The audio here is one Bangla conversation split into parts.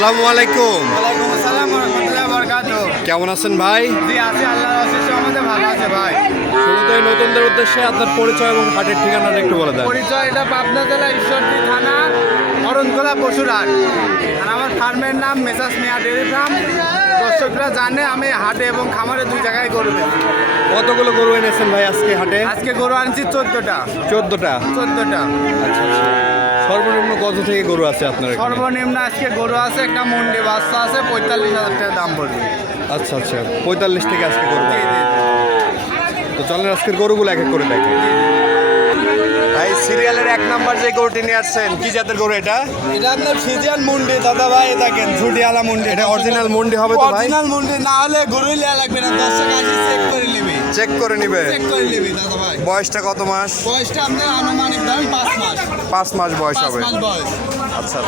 আসসালামু আলাইকুম। ওয়ালাইকুম আসসালাম ওয়া রাহমাতুল্লাহি ওয়া বারাকাতুহু। কেমন আছেন ভাই? জি আছি, আল্লাহর অশেষ রহমতে ভালো আছে ভাই। শুরুতেই নতুনদের উদ্দেশ্যে আপনার পরিচয় এবং হাটের ঠিকানাটা একটু বলে দেন। পরিচয়, এটা পাবনা জেলা ঈশ্বরদী থানা অরণখোলা পশুরহাট। আর আমার ফার্মের নাম মেসাস মিয়া ডেয়ারি ফার্ম। দর্শকরা জানে আমি হাটে এবং খামারে দুই জায়গায় গরু বেচি। কতগুলো গরু এনেছেন ভাই আজকে হাটে? আজকে গরু আনছি 14টা। 14টা। আচ্ছা। সর্বনিম্ন কত থেকে গরু আছে আপনার এখানে? সর্বনিম্ন আজকে গরু আছে, একটা মুন্ডি বাচ্চা আছে, 45,000 টাকা দাম পড়বে। আচ্ছা 45 থেকে আজকে গরু। জি, জি। তো চলেন আজকের গরুগুলো এক এক করে দেখি। ভাই সিরিয়ালের 1 নাম্বার যে গরুটি নিয়ে আসছেন, কি জাতের গরু এটা? এটা আপনার ফিজিয়ান মুন্ডি দাদা ভাই, দেখেন ঝুটিয়ালা মুন্ডি। এটা অরিজিনাল মুন্ডি হবে তো ভাই? অরিজিনাল মুন্ডি না হলে গরুই লেয়া লাগবে না, দর্শক আসি চেক করে নেবে। চেক করে নিবে। চেক করে নেবে দাদা ভাই। বয়সটা কত মাস? বয়সটা আপনার আনুমানিক ধরেন 5 মাস। 5 মাস বয়স 5 হবে। মাস বয়স। আচ্ছা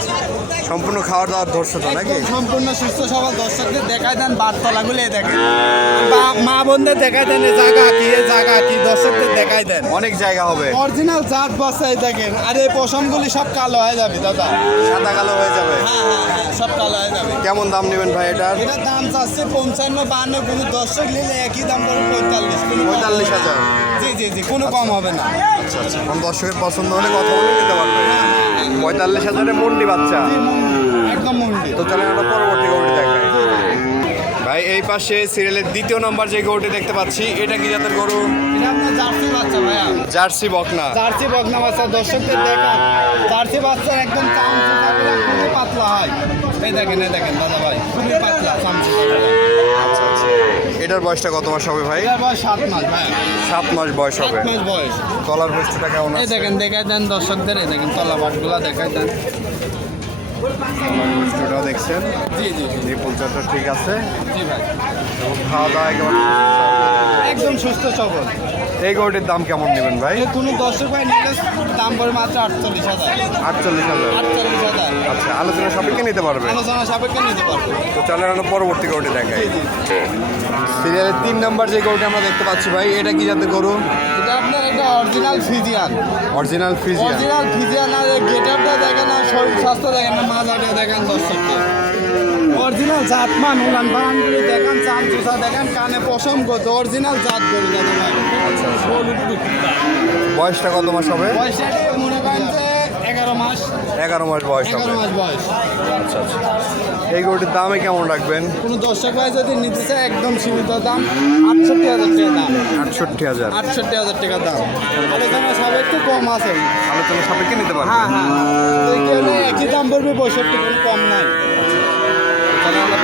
সম্পূর্ণ খাওয়ার দাওয়ার ধরছে তো নাকি? একদম সম্পূর্ণ সুস্থ সবল। দর্শকদের দেখায় দেন বারতলাগুলো দেখেন, বা মা বোনদের দেখায় দেন এই জায়গা কি, এই জায়গা কি, দর্শকদের দেখায় দেন। অনেক জায়গা হবে। অরিজিনাল জাত বাচ্চাই দেখেন। আর এই পশমগুলি সব কালো হয়ে যাবে দাদা। সাদা কালো হয়ে যাবে। হ্যাঁ, সব কালো হয়ে যাবে। কেমন দাম নেবেন ভাই এটার? এটার দাম চাচ্ছে 55-52, কোনো দর্শক নিলে একই দাম করে 45। 45,000। জি, কোনো কম হবে না। আচ্ছা কোন দর্শকের পছন্দ হলে কথা বলে নিতে পারবে। 45,000-এ মুন্ডি বাচ্চা। জি, মুন্ডি, একদম মুন্ডি। তো চলেন আমরা পরবর্তী গরুটি দেখাই। ভাই এই পাশে সিরিয়ালের 2য় নাম্বার যে গরুটি দেখতে পাচ্ছি, এটা কি জাতের গরু? এটা আপনার জার্সি বাচ্চা ভাইয়া। জার্সি বকনা। জার্সি বকনা বাচ্চা, দর্শকদের দেখান। জার্সি বাচ্চার একদম চামচুটাগুলো খুবই পাতলা হয়। এই দেখেন দাদা ভাই, খুবই পাতলা চামচুটা। আচ্ছা এটার বয়সটা কত মাস হবে ভাই? এটার বয়স 7 মাস ভাই। 7 মাস বয়স 7 হবে। মাস বয়স। তলার বয়সটা কেমন এই আছে? দেখেন দেখাই দেন দর্শকদের, এই দেখেন তলা বাটগুলা দেখাই দেন। তলার বয়সটাও দেখছেন? জি। নিপুল চারটা ঠিক আছে জি ভাই, এবং খাওয়া দাওয়া একেবারে একদম সুস্থ সবল। এই গরুটির দাম কেমন নেবেন ভাই? এর কোনো দর্শক ভাই নিলে দাম পড়ে মাত্র 48,000। 48,000। 48,000 আচ্ছা আলোচনা সাপেক্ষে নিতে পারবে। আলোচনা সাপেক্ষে নিতে পারবো। তো চলেন আমরা পরবর্তী গরুটি দেখাই। সিরিয়ালের 3 নাম্বার যে গরুটি আমরা দেখতে পাচ্ছি ভাই, এটা কি জাতের গরু? এটা আপনার একটা original Friesian. Original Friesian. Original Friesian. আর গেট আপটা দেখেন, আর শরীর স্বাস্থ্য দেখেন, না মাজাটা দেখেন দর্শককে। অরিজিনাল জাতমান উলান বাহানগুলি দেখেন, চাম চুষা দেখেন, কানে পশম গত অরিজিনাল জাত গরু দাদা ভাই। বয়সটা কত মাস হবে? বয়সটা মনে করেন যে 11 মাস। 11 মাস বয়স হবে। 11 মাস বয়স। আচ্ছা এই গরুটির দামে কেমন রাখবেন? কোনো দর্শক ভাই যদি নিতে চায় একদম সীমিত দাম 68,000 টাকা দাম। 68,000। 68,000 টাকা দাম। আলোচনা সব একটু কম আছে। আলোচনা সাপেক্ষে নিতে পারবে। হ্যাঁ। এইখানে একই দাম পড়বে 65, কোনো কম নাই। তাহলে আমরা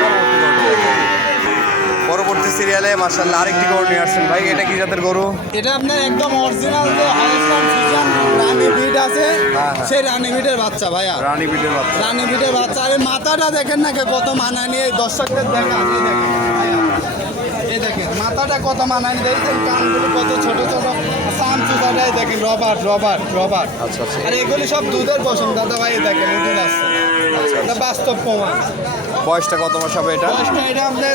পরবর্তী সিরিয়ালে মাশাআল্লাহ আরেকটি গরু নিয়ে আসছেন ভাই, এটা কি জাতের গরু? এটা আপনার একদম অরিজিনাল যে হলস্টাইন ফ্রিজিয়ান রানী ব্রিড আছে, হ্যাঁ। সেই রানী ব্রিডের বাচ্চা ভাইয়া। রানী বিটের বাচ্চা। রানী ব্রিডের বাচ্চা। আর এই মাথাটা দেখেন না কত মানায় নিয়ে দর্শকদের দেখান। এই দেখেন মাথাটা কত মানায় নিয়ে দেখছেন, কানগুলো কত ছোট সাম চুষাটাই দেখেন, রবার। আচ্ছা আর এগুলি সব দুধের পশম দাদা ভাই, দেখেন দুধ আসছে। এটা বাস্তব প্রমাণ। বয়সটা কত মাস হবে এটা? বয়সটা এটা আপনার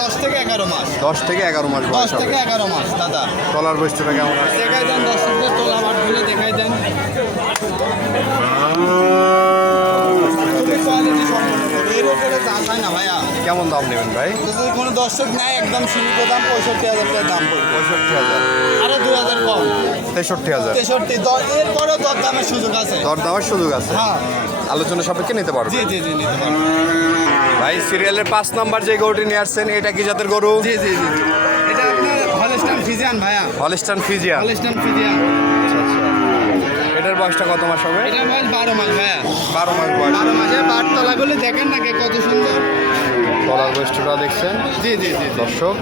10 থেকে 11 মাস। 10 থেকে 11 মাস বয়স 10 হবে। থেকে 11 মাস দাদা। তলার বয়সটা কেমন আছে? দেখাই দেন দর্শকদের তোলা বাটগুলো দেখাই দেন। খুবই কোয়ালিটি সম্পন্ন করবে, এর উপরে দাম হয় না ভাইয়া। কেমন দাম নেবেন ভাই? যদি কোনো দর্শক নেয় একদম সীমিত দাম 65,000 টাকা দাম পড়বে। 65,000। আরো 2,000 কম, 63,000। 63। এরপরেও দরদামের সুযোগ আছে। দরদামের সুযোগ আছে। হ্যাঁ, আলোচনা সাপেক্ষে নিতে পারবে। জি নিতে পারবো। ভাই সিরিয়ালের 5 নাম্বার যে গরুটি নিয়ে আসছেন, এটা কি জাতের গরু? জি। এটা আপনার হলস্টাইন ফ্রিজিয়ান ভাইয়া। Holstein Friesian. Holstein Friesian. এটার বয়সটা কত মাস হবে? এটা বয়স 12 মাস ভাইয়া। 12 মাস বয়স। 12 মাসে বাট তলাগুলো দেখেন না কত সুন্দর। তলার বয়সটা দেখছেন জি। দর্শক,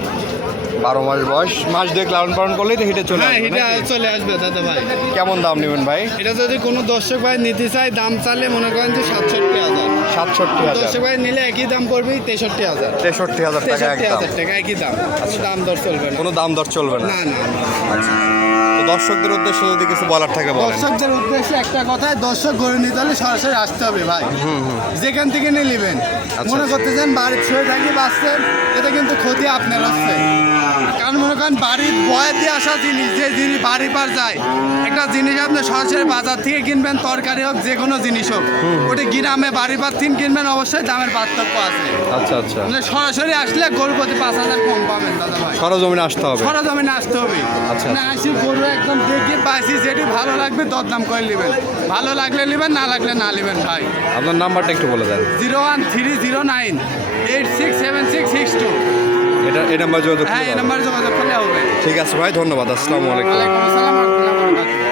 12 মাস বয়স। মাস দেখ লালন পালন করলেই তো হেঁটে চলে হ্যাঁ, আসবে এটা নাকি? চলে আসবে দাদা ভাই। কেমন দাম নেবেন ভাই? এটা যদি কোনো দর্শক ভাই নিতে চায় দাম চালে মনে করেন যে 67,000। 67,000। দর্শক ভাই নিলে একই দাম পড়বে 63,000। 63,000 টাকা একদম। 63,000 টাকা একই দাম। কোনো দাম দর চলবে না। কোনো দাম দর চলবে না। না। তো দর্শকদের উদ্দেশ্যে যদি কিছু বলার থাকে বলেন। দর্শকদের উদ্দেশ্যে একটা কথায়, দর্শক গরু নিতে হলে সরাসরি আসতে হবে ভাই। যেখান থেকে নিয়ে নেবেন। মনে করতে চান বাড়ির শুয়ে থাকি বাঁচছেন, এটা কিন্তু ক্ষতি আপনার হচ্ছে। কারণ মনে করেন বাড়ির বয়ে দিয়ে আসা জিনিস, যে জিনিস বাড়ি পার যায়, একটা জিনিস আপনি সরাসরি বাজার থেকে কিনবেন, তরকারি হোক যে কোনো জিনিস হোক, ওটা গ্রামে বাড়ি পার থেকে কিনবেন, অবশ্যই দামের পার্থক্য আছে। আচ্ছা আচ্ছা, মানে সরাসরি আসলে গরু প্রতি 5,000 কম পাবেন দাদা ভাই। সরজমিনে আসতে হবে। সরজমিনে আসতে হবে। আচ্ছা। মানে আসি গরু একদম দেখে পাইছি, যেটি ভালো লাগবে দরদাম করে নেবেন, ভালো লাগলে নেবেন, না লাগলে না নেবেন ভাই। আপনার নাম্বারটা একটু বলে দেন। 01309867662। এই নাম্বার যোগাযোগ হ্যাঁ, করলে এই হবে। নাম্বারে যোগাযোগ করলে হবে। ঠিক আছে ভাই, ধন্যবাদ। আসসালামু আলাইকুম। ওয়ালাইকুম আসসালাম ওয়া রাহমাতুল্লাহি ওয়া বারাকাতুহু।